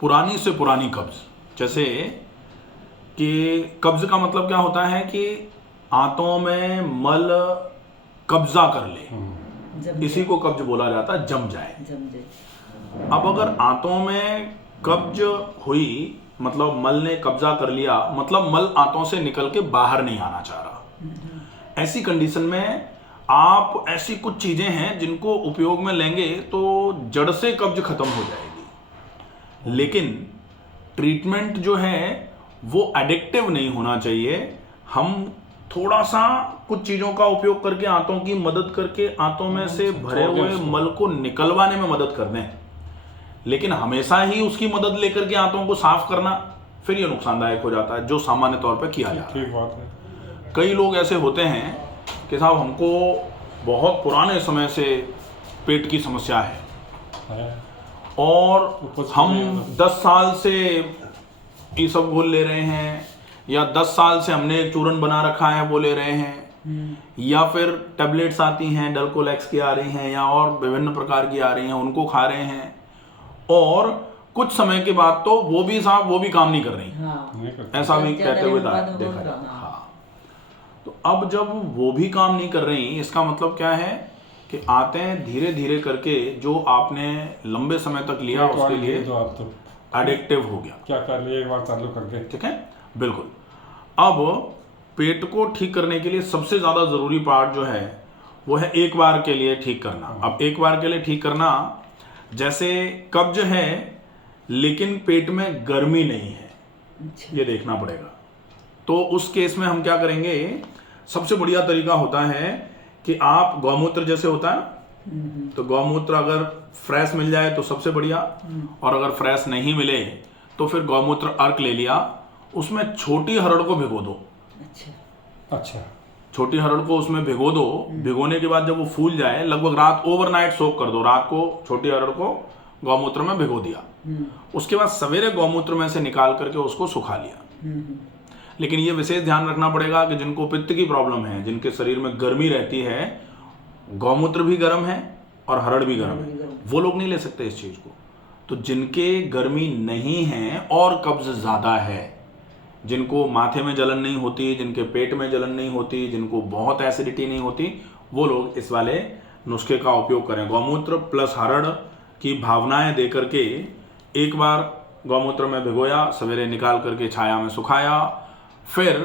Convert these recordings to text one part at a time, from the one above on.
पुरानी से पुरानी कब्ज, जैसे कि कब्ज का मतलब क्या होता है कि आंतों में मल कब्जा कर ले, इसी को कब्ज बोला जाता है, जम जाए। अब अगर आंतों में कब्ज हुई, मतलब मल ने कब्जा कर लिया, मतलब मल आंतों से निकल के बाहर नहीं आना चाह रहा, ऐसी कंडीशन में आप ऐसी कुछ चीजें हैं जिनको उपयोग में लेंगे तो जड़ से कब्ज खत्म हो जाएगी। लेकिन ट्रीटमेंट जो है वो एडिक्टिव नहीं होना चाहिए। हम थोड़ा सा कुछ चीजों का उपयोग करके आंतों की मदद करके आंतों में से भरे हुए मल को निकलवाने में मदद कर दें, लेकिन हमेशा ही उसकी मदद लेकर के आंतों को साफ करना फिर ये नुकसानदायक हो जाता है, जो सामान्य तौर पर किया जाता है। ठीक बात है। कई लोग ऐसे होते हैं कि साहब हमको बहुत पुराने समय से पेट की समस्या है और हम 10 साल से इसबगोल ले रहे हैं, या 10 साल से हमने एक चूरन बना रखा है वो ले रहे हैं, या फिर टैबलेट्स आती हैं डल्कोलेक्स की आ रही हैं, या और विभिन्न प्रकार की आ रही हैं, उनको खा रहे हैं, और कुछ समय के बाद तो वो भी साहब वो भी काम नहीं कर रही। हाँ। ऐसा भी कहते हुए देखा जाता। हाँ, तो अब जब वो भी काम नहीं कर रही, इसका मतलब क्या है कि आंतें धीरे धीरे करके जो आपने लंबे समय तक लिया उसके लिए तो आप तो एडिक्टिव हो गया। क्या कर लिए, एक बार चालू कर दे। ठीक है, बिल्कुल। अब पेट को ठीक करने के लिए सबसे ज्यादा जरूरी पार्ट जो है वो है एक बार के लिए ठीक करना। अब एक बार के लिए ठीक करना, जैसे कब्ज है लेकिन पेट में गर्मी नहीं है, ये देखना पड़ेगा। तो उस केस में हम क्या करेंगे, सबसे बढ़िया तरीका होता है कि आप गौमूत्र जैसे होता है, तो गौमूत्र अगर फ्रेश मिल जाए तो सबसे बढ़िया, और अगर फ्रेश नहीं मिले तो फिर गौमूत्र अर्क ले लिया, उसमें छोटी हरड़ को भिगो दो। अच्छा, छोटी हरड़ को उसमें भिगो दो। भिगोने के बाद जब वो फूल जाए, लगभग रात ओवरनाइट सोक कर दो, रात को छोटी हरड़ को गौमूत्र में भिगो दिया, उसके बाद सवेरे गौमूत्र में से निकाल करके उसको सुखा लिया। लेकिन ये विशेष ध्यान रखना पड़ेगा कि जिनको पित्त की प्रॉब्लम है, जिनके शरीर में गर्मी रहती है, गौमूत्र भी गर्म है और हरड़ भी गर्म है, वो लोग नहीं ले सकते इस चीज को। तो जिनके गर्मी नहीं है और कब्ज ज्यादा है, जिनको माथे में जलन नहीं होती, जिनके पेट में जलन नहीं होती, जिनको बहुत एसिडिटी नहीं होती, वो लोग इस वाले नुस्खे का उपयोग करें। गौमूत्र प्लस हरड़ की भावनाएं दे करके एक बार गौमूत्र में भिगोया, सवेरे निकाल करके छाया में सुखाया, फिर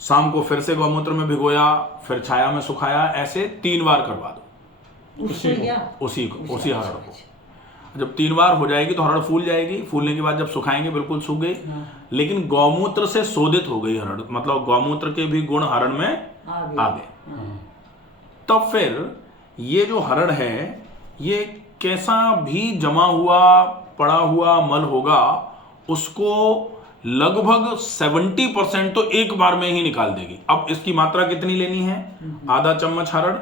शाम को फिर से गौमूत्र में भिगोया, फिर छाया में सुखाया, ऐसे 3 बार करवा दो उसी हरड़ को। जब 3 बार हो जाएगी तो हरड़ फूल जाएगी, फूलने के बाद जब सुखाएंगे बिल्कुल सूख गई। लेकिन गौमूत्र से शोधित हो गई हरड़, मतलब गौमूत्र के भी गुण हरड़ में आ गए। तब फिर ये जो हरड़ है, ये कैसा भी जमा हुआ पड़ा हुआ मल होगा, उसको लगभग 70% तो एक बार में ही निकाल देगी। अब इसकी मात्रा कितनी लेनी है, आधा चम्मच हरड़।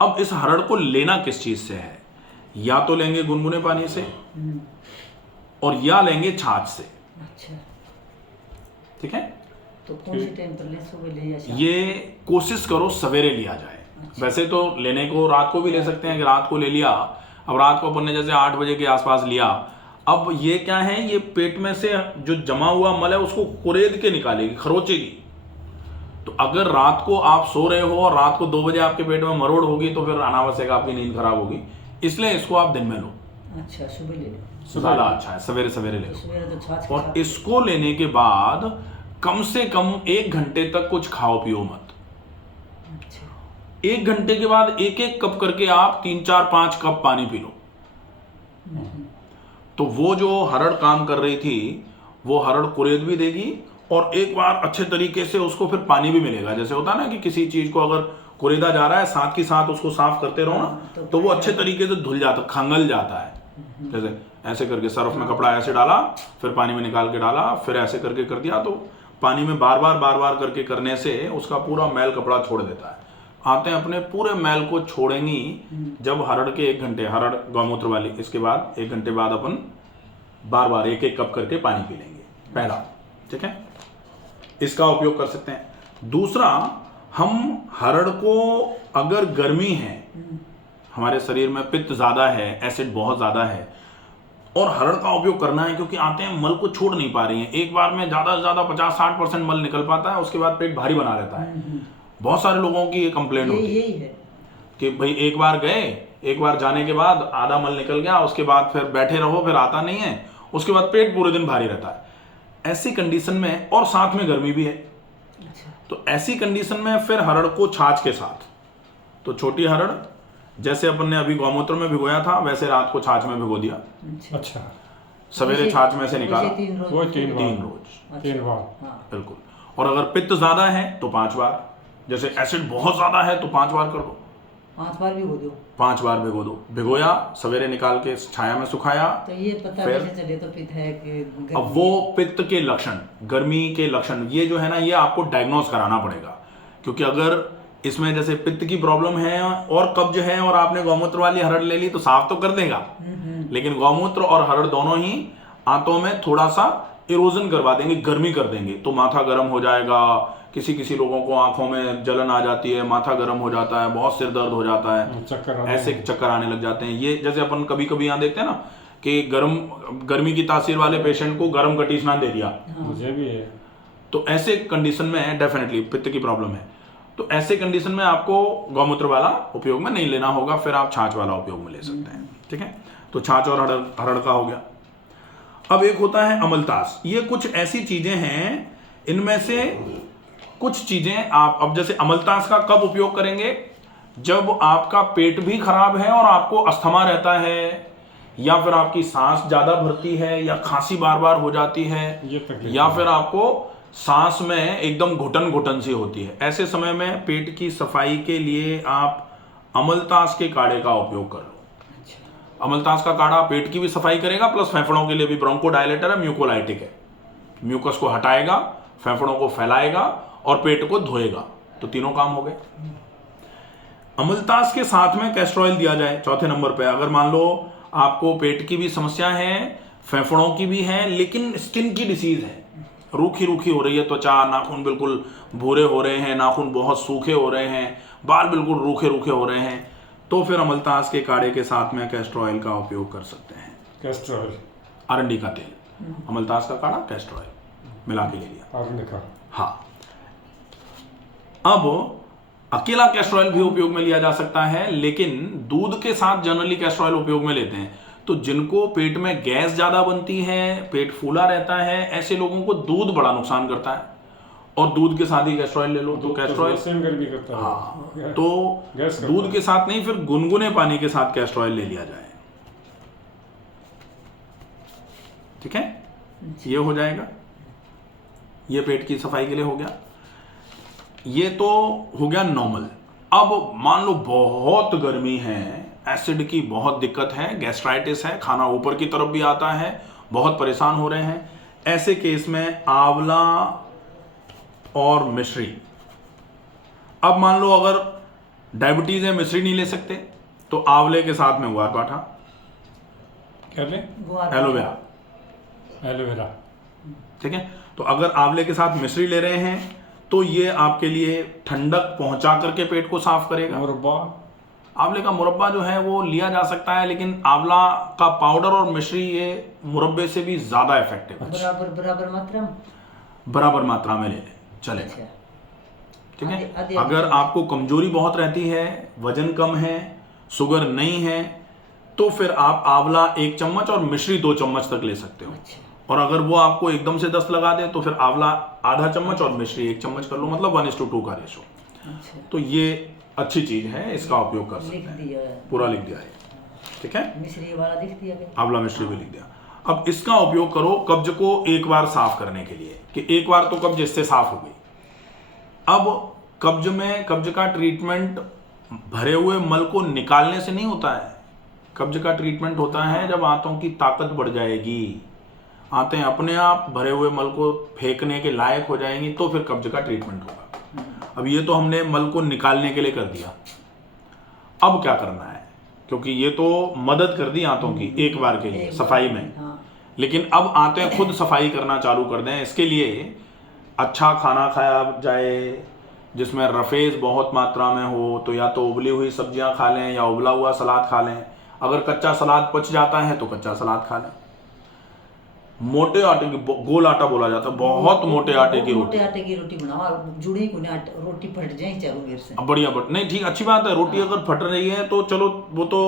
अब इस हरड़ को लेना किस चीज से है, या तो लेंगे गुनगुने पानी से और या लेंगे छाछ से। अच्छा, ठीक है, तो कौन सी टाइम पर ले, सुबह ले या शाम? ये कोशिश करो सवेरे लिया जाए। अच्छा। वैसे तो लेने को रात को भी ले सकते हैं कि रात को ले लिया। अब रात को अपन ने जैसे 8 बजे के आसपास लिया, अब ये क्या है, ये पेट में से जो जमा हुआ मल है उसको कुरेद के निकालेगी, खरोचेगी। तो अगर रात को आप सो रहे हो और रात को 2 बजे आपके पेट में मरोड़ होगी तो फिर अनावश्यक आपकी नींद खराब होगी, इसलिए इसको आप दिन में लो। अच्छा, सुबह ले लो, ज्यादा अच्छा है, सवेरे सवेरे ले लो। सवेरे तो छाछ के और साथ। इसको लेने के बाद कम से कम 1 घंटे तक कुछ खाओ पियो मत। अच्छा, 1 घंटे के बाद 1-1 कप करके आप 3-4-5 कप पानी पी लो। तो वो जो हरड़ काम कर रही थी, वो हरड़ कुरेद भी देगी और एक बार अच्छे तरीके से उसको फिर पानी भी मिलेगा। जैसे होता है ना कि किसी चीज को अगर कुरेदा जा रहा है, साथ के साथ उसको साफ करते रहो ना, तो वो अच्छे तरीके से धुल जाता, खंगल जाता है। जैसे ऐसे करके सर्फ में कपड़ा ऐसे डाला, फिर पानी में निकाल के डाला, फिर ऐसे करके कर दिया, तो पानी में बार बार करके करने से उसका पूरा मैल कपड़ा छोड़ देता है। आंतें अपने पूरे मैल को छोड़ेंगी जब हरड़ के 1 घंटे, हरड़ गौमूत्र वाली, इसके बाद 1 घंटे बाद अपन बार 1-1 कप करके पानी पी लेंगे, पहला। ठीक है, इसका उपयोग कर सकते हैं। दूसरा, हम हरड़ को अगर गर्मी है, हमारे शरीर में पित्त ज्यादा है, एसिड बहुत ज्यादा है, और हरड़ का उपयोग करना है, क्योंकि आते हैं मल को छोड़ नहीं पा रही हैं। एक बार में ज़्यादा से ज़्यादा 50-60% मल निकल पाता है, उसके बाद पेट भारी बना रहता है। बहुत सारे लोगों की ये कंप्लेंट होती है यही है कि भाई एक बार गए, एक बार जाने के बाद आधा मल निकल गया, उसके बाद फिर बैठे रहो, फिर आता नहीं है, उसके बाद पेट पूरे दिन भारी रहता है। ऐसी कंडीशन में, और साथ में गर्मी भी है, अच्छा तो ऐसी कंडीशन में फिर हरड़ को छाछ के साथ, तो छोटी हरड़ जैसे अपन ने अभी गौमूत्र में भिगोया था, वैसे रात को छाछ में भिगो दिया, अच्छा सवेरे छाछ में से निकाला। वैसे 3 रोज वो 3 बार 3 रोज, 3 बार। हाँ बिल्कुल। और अगर पित्त ज्यादा है तो 5 बार, जैसे एसिड बहुत ज्यादा है तो 5 बार कर दो, 5 बार भी हो दो। 5 बार भिगो दो। भिगोया, सवेरे निकाल के छाया में सुखाया। तो ये पता फिर- कैसे चले तो पित्त है कि अब वो पित्त के लक्षण, गर्मी के लक्षण, ये जो है ना, ये आपको डायग्नोज कराना पड़ेगा, क्योंकि अगर इसमें जैसे पित्त की प्रॉब्लम है और कब्ज है और आपने गौमूत्र वाली हरड़ ले ली तो साफ तो कर देगा, लेकिन गौमूत्र और हरड़ दोनों ही आंतों में थोड़ा सा इरोजन करवा देंगे, गर्मी कर देंगे, तो माथा गर्म हो जाएगा। किसी किसी लोगों को आंखों में जलन आ जाती है, माथा गर्म हो जाता है, बहुत सिर दर्द हो जाता है, चक्कर आने ऐसे चक्कर आने लग जाते हैं। ये जैसे अपन कभी कभी यहाँ देखते हैं ना कि गर्मी की तासीर वाले पेशेंट को गर्म कटी स्नान दे दिया, मुझे भी है। तो ऐसे कंडीशन में डेफिनेटली पित्त की प्रॉब्लम है। तो ऐसे कंडीशन में आपको गौमूत्र वाला उपयोग में नहीं लेना होगा, फिर आप छाछ वाला उपयोग में ले सकते हैं। ठीक है, तो छाछ और हरड़ का हो गया। अब एक होता है अमलतास। ये कुछ ऐसी चीजें हैं, इनमें से कुछ चीजें आप, अब जैसे अमलतास का कब उपयोग करेंगे, जब आपका पेट भी खराब है और आपको अस्थमा रहता है, या फिर आपकी सांस ज्यादा भरती है, या खांसी बार बार हो जाती है, ये तकलीफ या फिर आपको सांस में एकदम घुटन घुटन सी होती है। ऐसे समय में पेट की सफाई के लिए आप अमलतास के काढ़े का उपयोग कर लो। अमलतास का काढ़ा पेट की भी सफाई करेगा, प्लस फेफड़ों के लिए भी ब्रोंकोडायलेटर है, म्यूकोलाइटिक है, म्यूकस को हटाएगा, फेफड़ों को फैलाएगा और पेट को धोएगा, तो तीनों काम हो गए। अमलतास के साथ में कैस्टर ऑयल दिया जाए चौथे नंबर पे। अगर मान लो आपको पेट की भी समस्या है, फेफड़ों की भी है, लेकिन स्किन की डिसीज है, रूखी रूखी हो रही है त्वचा, नाखून बिल्कुल भूरे हो रहे हैं, नाखून बहुत सूखे हो रहे हैं, बाल बिल्कुल रूखे रूखे हो रहे हैं, तो फिर अमलतास के काढ़े के साथ में कैस्टर ऑयल का उपयोग कर सकते हैं। कैस्टर ऑयल, अरंडी का तेल, अमलतास का काढ़ा, कैस्टर ऑयल मिला के ले लिया। अरंडी का, हाँ। अब अकेला कैस्टर ऑयल भी उपयोग में लिया जा सकता है, लेकिन दूध के साथ जनरली कैस्टर ऑयल उपयोग में लेते हैं। तो जिनको पेट में गैस ज्यादा बनती है, पेट फूला रहता है, ऐसे लोगों को दूध बड़ा नुकसान करता है, और दूध के साथ ही कैस्टर ऑयल ले लो, तो कैस्टर ऑयल सेम गर्मी करता है। हाँ, तो गैस करता दूध के साथ नहीं, फिर गुनगुने पानी के साथ कैस्टर ऑयल ले लिया जाए। ठीक है, ये हो जाएगा, ये पेट की सफाई के लिए हो गया। ये तो हो गया नॉर्मल। अब मान लो बहुत गर्मी है, एसिड की बहुत दिक्कत है, गैस्ट्राइटिस है, खाना ऊपर की तरफ भी आता है, बहुत परेशान हो रहे हैं, ऐसे केस में आंवला और मिश्री। अब मान लो अगर डायबिटीज है, मिश्री नहीं ले सकते, तो आंवले के साथ में ग्वारपाठा, क्या ले? एलोवेरा। एलोवेरा। ठीक है, तो अगर आंवले के साथ मिश्री ले रहे हैं तो ये आपके लिए ठंडक पहुंचा करके पेट को साफ करेगा। मुरब्बा, आंवले का मुरब्बा जो है वो लिया जा सकता है, लेकिन आंवला का पाउडर और मिश्री ये मुरब्बे से भी ज्यादा इफेक्टिव है। बराबर मात्रा में, बराबर मात्रा में ले लें, चलेगा। अच्छा ठीक है, आधे अगर आपको कमजोरी बहुत रहती है, वजन कम है, शुगर नहीं है, तो फिर आप आंवला 1 चम्मच और मिश्री 2 चम्मच तक ले सकते हो। अच्छा और अगर वो आपको एकदम से दस्त लगा दे तो फिर आंवला आधा चम्मच और मिश्री 1 चम्मच कर लो, मतलब 1:2 का रेशो। अच्छा, तो ये अच्छी चीज है, इसका उपयोग कर सकते लिख हैं। दिया, पूरा लिख दिया है, ठीक है, मिश्री वाला लिख दिया गया। आंवला मिश्री भी लिख दिया। अब इसका उपयोग करो कब्ज को एक बार साफ करने के लिए, कि एक बार तो कब्ज इससे साफ हो गई। अब कब्ज में, कब्ज का ट्रीटमेंट भरे हुए मल को निकालने से नहीं होता है। कब्ज का ट्रीटमेंट होता है जब आंतों की ताकत बढ़ जाएगी, आंतें अपने आप भरे हुए मल को फेंकने के लायक हो जाएंगी, तो फिर कब्ज का ट्रीटमेंट होगा। अब ये तो हमने मल को निकालने के लिए कर दिया, अब क्या करना है, क्योंकि ये तो मदद कर दी आंतों की एक बार के लिए सफाई में, हाँ, लेकिन अब आंतें खुद सफाई करना चालू कर दें। इसके लिए अच्छा खाना खाया जाए जिसमें रफेज बहुत मात्रा में हो, तो या तो उबली हुई सब्जियां खा लें या उबला हुआ सलाद खा लें। अगर कच्चा सलाद पच जाता है तो कच्चा सलाद खा लें। मोटे आटे की, गोल आटा बोला जाता है, बहुत मोटे आटे की रोटी। मोटे आटे की रोटी बनाओ, जुड़ी को ना रोटी फट जाए चारों मेर से। अब बढ़िया बट नहीं, ठीक, अच्छी बात है। रोटी अगर फट रही है तो चलो, वो तो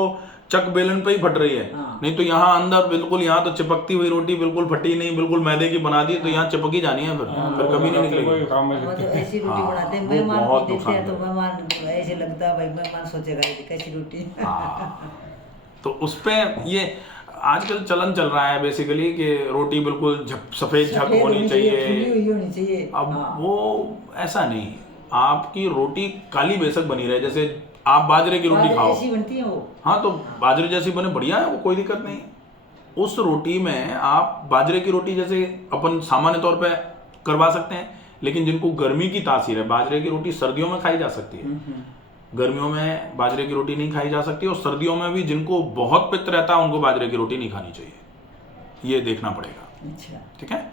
चक बेलन पे ही फट रही है। हाँ। नहीं तो यहाँ अंदर बिल्कुल, यहाँ तो चिपकती हुई रोटी, बिल्कुल फटी नहीं, बिल्कुल मैदे की बना दी, तो यहाँ चिपक ही जानी है, फिर कभी नहीं निकलेगी। कोई काम में मतलब लेते ऐसी रोटी हाँ, बनाते हैं, वो मेहमान को बहुत देते हैं तो नुकसान मेहमान ऐसे लगता है भाई मेहमान सोचेगा ये कैसी रोटी। हाँ, तो उस पे ये आजकल चलन चल रहा है बेसिकली कि रोटी बिल्कुल सफेद झक सफेद होनी फुली चाहिए। हुई होनी चाहिए। अब हाँ। वो ऐसा नहीं, आपकी रोटी काली बेशक बनी रहे, जैसे आप बाजरे की रोटी खाओ, ऐसी बनती है वो। हाँ तो बाजरे जैसी बने, बढ़िया है, वो कोई दिक्कत नहीं है। उस रोटी में आप बाजरे की रोटी जैसे अपन सामान्य तौर पे करवा सकते हैं, लेकिन जिनको गर्मी की तासीर है, बाजरे की रोटी सर्दियों में खाई जा सकती है, गर्मियों में बाजरे की रोटी नहीं खाई जा सकती, और सर्दियों में भी जिनको बहुत पित्त रहता है उनको बाजरे की रोटी नहीं खानी चाहिए, ये देखना पड़ेगा। अच्छा। ठीक है,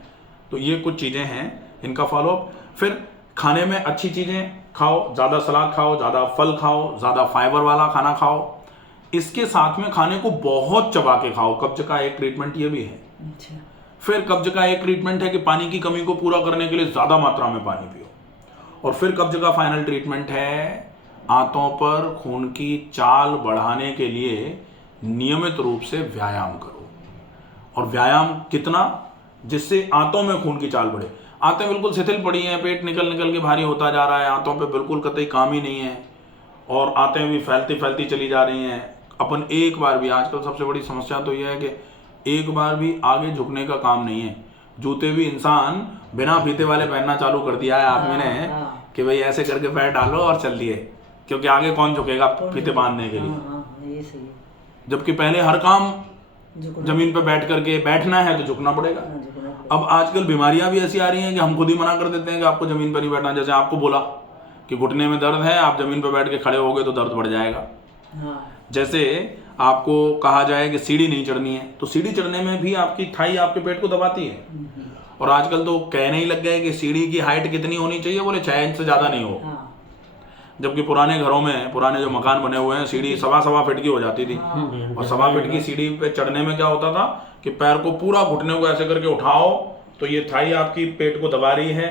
तो ये कुछ चीज़ें हैं, इनका फॉलोअप। फिर खाने में अच्छी चीज़ें खाओ, ज़्यादा सलाद खाओ, ज़्यादा फल खाओ, ज़्यादा फाइबर वाला खाना खाओ। इसके साथ में खाने को बहुत चबा के खाओ, कब्ज का एक ट्रीटमेंट ये भी है। अच्छा। फिर कब्ज का एक ट्रीटमेंट है कि पानी की कमी को पूरा करने के लिए ज़्यादा मात्रा में पानी पियो। और फिर कब्ज का फाइनल ट्रीटमेंट है आंतों पर खून की चाल बढ़ाने के लिए नियमित रूप से व्यायाम करो। और व्यायाम कितना, जिससे आंतों में खून की चाल बढ़े। आंतें बिल्कुल शिथिल पड़ी हैं, पेट निकल निकल के भारी होता जा रहा है, आंतों पे बिल्कुल कतई काम ही नहीं है, और आंतें भी फैलती फैलती चली जा रही हैं। अपन एक बार भी, आजकल सबसे बड़ी समस्या तो यह है कि एक बार भी आगे झुकने का काम नहीं है। जूते भी इंसान बिना फीते वाले पहनना चालू कर दिया है आदमी ने, कि भाई ऐसे करके पैर डालो और चल दिए, क्योंकि आगे कौन झुकेगा फीते बांधने के लिए। ये सही है। जबकि पहले हर काम झुकना। जमीन पे बैठ करके, बैठना है तो झुकना पड़ेगा। अब आजकल बीमारियां भी ऐसी आ रही हैं कि हम खुद ही मना कर देते हैं कि आपको जमीन पर नहीं बैठना। जैसे आपको बोला कि घुटने में दर्द है, आप जमीन पर बैठ के खड़े होगे तो दर्द बढ़ जाएगा। जैसे आपको कहा जाए कि सीढ़ी नहीं चढ़नी है, तो सीढ़ी चढ़ने में भी आपकी थाई आपके पेट को दबाती है। और आजकल तो कहने ही लग गए कि सीढ़ी की हाइट कितनी होनी चाहिए, बोले 6 इंच से ज़्यादा नहीं हो। जबकि पुराने घरों में, पुराने जो मकान बने हुए हैं, सीढ़ी 1.25 फीट की हो जाती थी। और 1.25 फीट की सीढ़ी पे चढ़ने में क्या होता था कि पैर को पूरा, घुटने को ऐसे करके उठाओ तो ये थाई आपकी पेट को दबा रही है,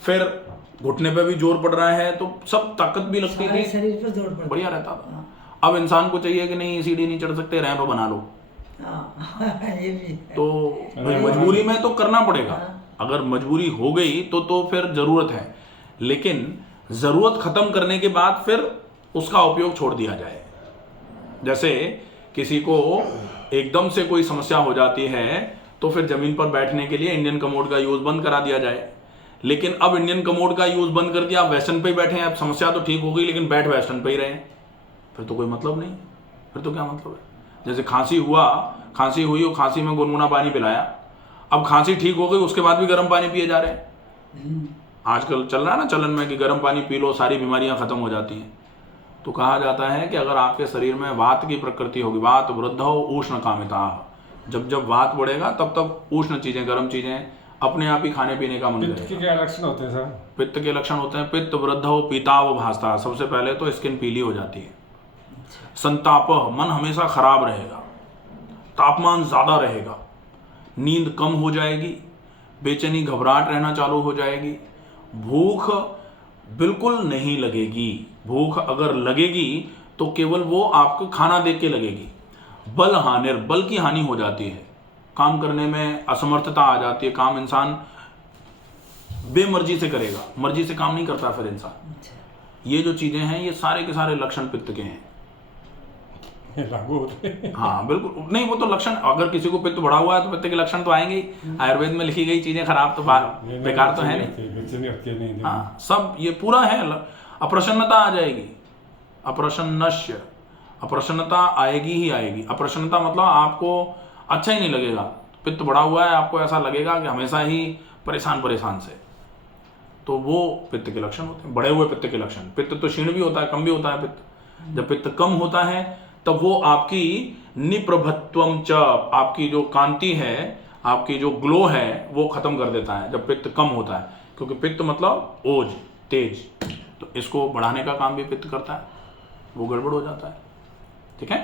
फिर घुटने पे भी जोर पड़ रहा है, तो सब ताकत भी लगती थी, शरीर पर जोर पड़ता, बढ़िया रहता था। अब इंसान को चाहिए कि नहीं सीढ़ी नहीं चढ़ सकते, रैंप बना लो। ये भी तो मजबूरी में तो करना पड़ेगा। अगर मजबूरी हो गई तो फिर जरूरत है, लेकिन जरूरत खत्म करने के बाद फिर उसका उपयोग छोड़ दिया जाए। जैसे किसी को एकदम से कोई समस्या हो जाती है तो फिर जमीन पर बैठने के लिए इंडियन कमोड का यूज बंद करा दिया जाए। लेकिन अब इंडियन कमोड का यूज बंद कर दिया, आप वेस्टर्न पे ही बैठे हैं, अब समस्या तो ठीक हो गई लेकिन बैठ वेस्टर्न पे ही रहे, फिर तो कोई मतलब नहीं, फिर तो क्या मतलब है। जैसे खांसी हुई और खांसी में गुनगुना पानी पिलाया, अब खांसी ठीक हो गई उसके बाद भी गर्म पानी पिए जा रहे हैं। आजकल चल रहा है ना चलन में कि गर्म पानी पी लो सारी बीमारियां खत्म हो जाती हैं। तो कहा जाता है कि अगर आपके शरीर में वात की प्रकृति होगी, वात वृद्धौ उष्ण कामिता, जब जब वात बढ़ेगा तब तब उष्ण चीजें, गर्म चीजें अपने आप ही खाने पीने का मन पित्त करेगा। के क्या लक्षण होते हैं सर? पित्त के लक्षण होते हैं, पित्त वृद्धौ पीताव भासता, सबसे पहले तो स्किन पीली हो जाती है। संताप, मन हमेशा खराब रहेगा, तापमान ज्यादा रहेगा, नींद कम हो जाएगी, बेचैनी घबराहट रहना चालू हो जाएगी, भूख बिल्कुल नहीं लगेगी, भूख अगर लगेगी तो केवल वो आपको खाना देख के लगेगी। बल की हानि हो जाती है, काम करने में असमर्थता आ जाती है, काम इंसान बेमर्जी से करेगा, मर्जी से काम नहीं करता फिर इंसान। ये जो चीजें हैं ये सारे के सारे लक्षण पित्त के हैं। लागू होते हैं। हाँ बिल्कुल, नहीं वो तो लक्षण, अगर किसी को पित्त बढ़ा हुआ है तो पित्त के लक्षण तो आएंगे ही। आयुर्वेद में लिखी गई चीजें खराब तो बेकार तो है नहीं। हाँ सब ये पूरा है। अप्रसन्नता आ जाएगी, अप्रसन्नता आएगी ही आएगी। अप्रसन्नता मतलब आपको अच्छा ही नहीं लगेगा, पित्त बढ़ा हुआ है आपको ऐसा लगेगा कि हमेशा ही परेशान से, तो वो पित्त के लक्षण होते हैं, बढ़े हुए पित्त के लक्षण। पित्त तो क्षीण भी होता है, कम भी होता है पित्त। जब पित्त कम होता है तब वो आपकी निप्रभत्वम च, आपकी जो कांति है, आपकी जो ग्लो है वो खत्म कर देता है जब पित्त कम होता है, क्योंकि पित्त मतलब ओज, तेज, तो इसको बढ़ाने का काम भी पित्त करता है, वो गड़बड़ हो जाता है। ठीक है।